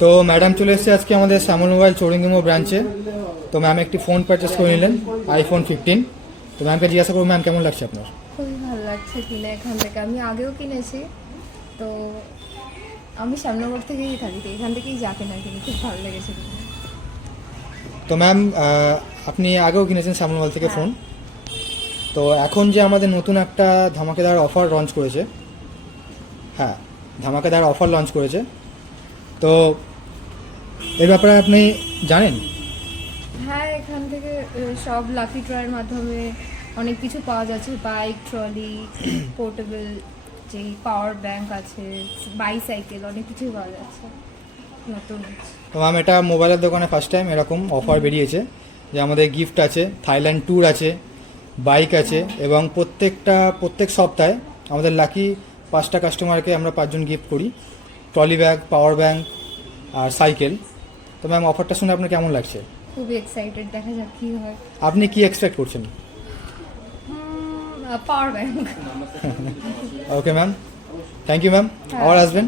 তো ম্যাডাম চলে এসেছে আজকে আমাদের শ্যামল মোবাইল চৌরিঙ্গিমো ব্রাঞ্চে। তো ম্যাম একটি ফোন পারচেস করে নিলেন, আইফোন 15। তো ম্যামকে জিজ্ঞাসা করবো, ম্যাম কেমন লাগছে আপনার? খুবই ভালো লাগছে কিনে এখান থেকে। আমি আগেও কিনেছি, তো আমি শ্যামনগর থেকেই থাকি, তো এখান থেকেই যা কেনা কিনি, খুব ভালো লেগেছে কিনে। তো ম্যাম আপনি আগেও কিনেছেন শ্যামল মোবাইল থেকে ফোন। তো এখন যে আমাদের নতুন একটা ধামাকেদার অফার লঞ্চ করেছে, হ্যাঁ ধামাকেদার অফার লঞ্চ করেছে, তো এর ব্যাপারে আপনি জানেন? হ্যাঁ, এখান থেকে সব লাকি ড্রয়ের মাধ্যমে অনেক কিছু পাওয়া যাচ্ছে। বাইক, ট্রলি, পোর্টেবল যে পাওয়ার ব্যাংক আছে, বাইসাইকেল, অনেক কিছুই পাওয়া যাচ্ছে নতুন। তো ম্যাম এটা মোবাইলের দোকানে ফার্স্ট টাইম এরকম অফার বেরিয়েছে যে আমাদের গিফট আছে, থাইল্যান্ড ট্যুর আছে, বাইক আছে, এবং প্রত্যেক সপ্তাহে আমাদের লাকি 5টা কাস্টমারকে আমরা 5জন গিফট করি, ট্রলি ব্যাগ, পাওয়ার ব্যাংক আর সাইকেল। তো ম্যাম অফারটা শুনে আপনার কেমন লাগছে? খুবই এক্সাইটেড, দেখা যাক কী হয়। আপনি কি এক্সপেক্ট করছেন? Power bank. Okay ma'am, thank you ma'am, আবার আসবেন।